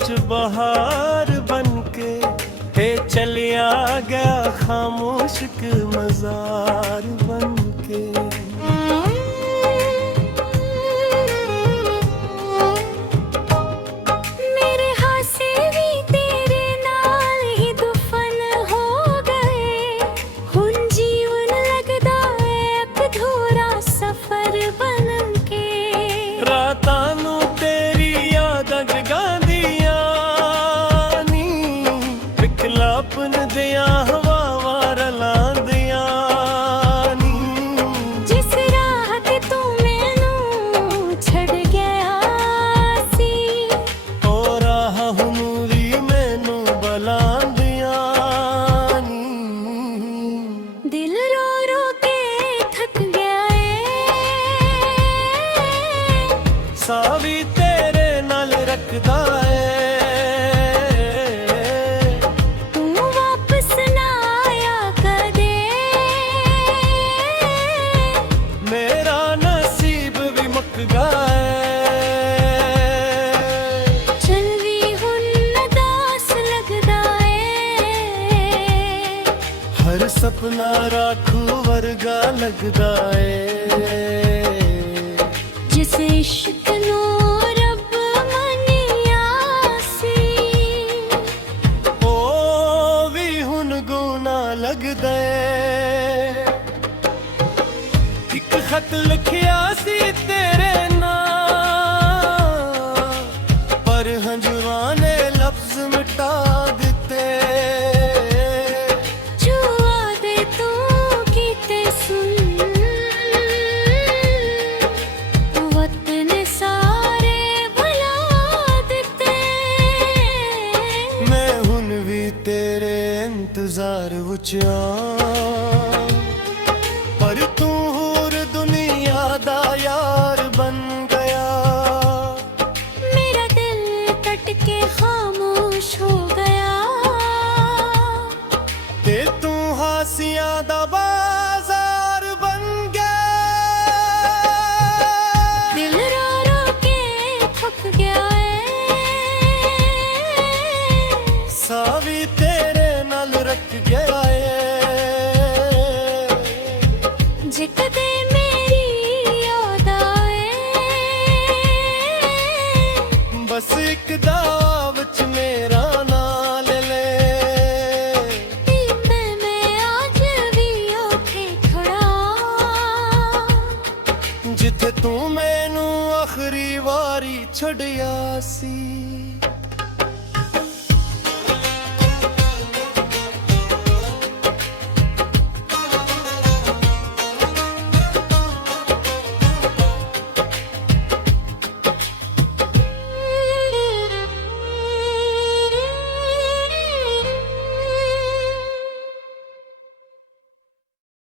च बहार बनके चलिया गया खामोश के मजार बनके। मेरे हासे भी तेरे नाल ही दुफन हो गए, हुन जीवन लगदा है एक अधूरा सफर बनके। रातां नू तेरी यादां जगांदियां नी, विखलापन दियां हवावां रलांदियां नी। जिस राह ते तू मैनू छड़ गया सी, ओ राह हुण वी मैनू बुलांदियां नी। दिल रो रो के थक गया है, साह भी तेरे नाल रखदा है। तू वापस ना आया कदे, मेरा नसीब भी मुक गया है। चल भी हुन उदास लगदा है, हर सपना राखू वर्गा लगदा है। जिस इश्क नू रब मनिया सी, ओ भी हुन गुना लगदा है। एक खत लिखिया सी तेरे नाम, पर हंजुआं ने लफ्ज मिटा दिते। जुआ दे तू कीते सुन, वतन सारे भुला दिते। मैं हुन भी तेरे इंतजार विच आं, पर तू होर दुनिया दा यार बन गया। मेरा दिल कट के खामोश हो गया, ते तू हासियां दा बाजार बन गया। दिल रो रो के थक गया है, साह भी तेरे नाल रख गया है। जे कदे मेरी याद आए, बस एक दावा विच मेरा नाम ले ले। मैं आज भी औखे खड़ा, जिथे तू मैनू आखरी वारी छड़िया सी।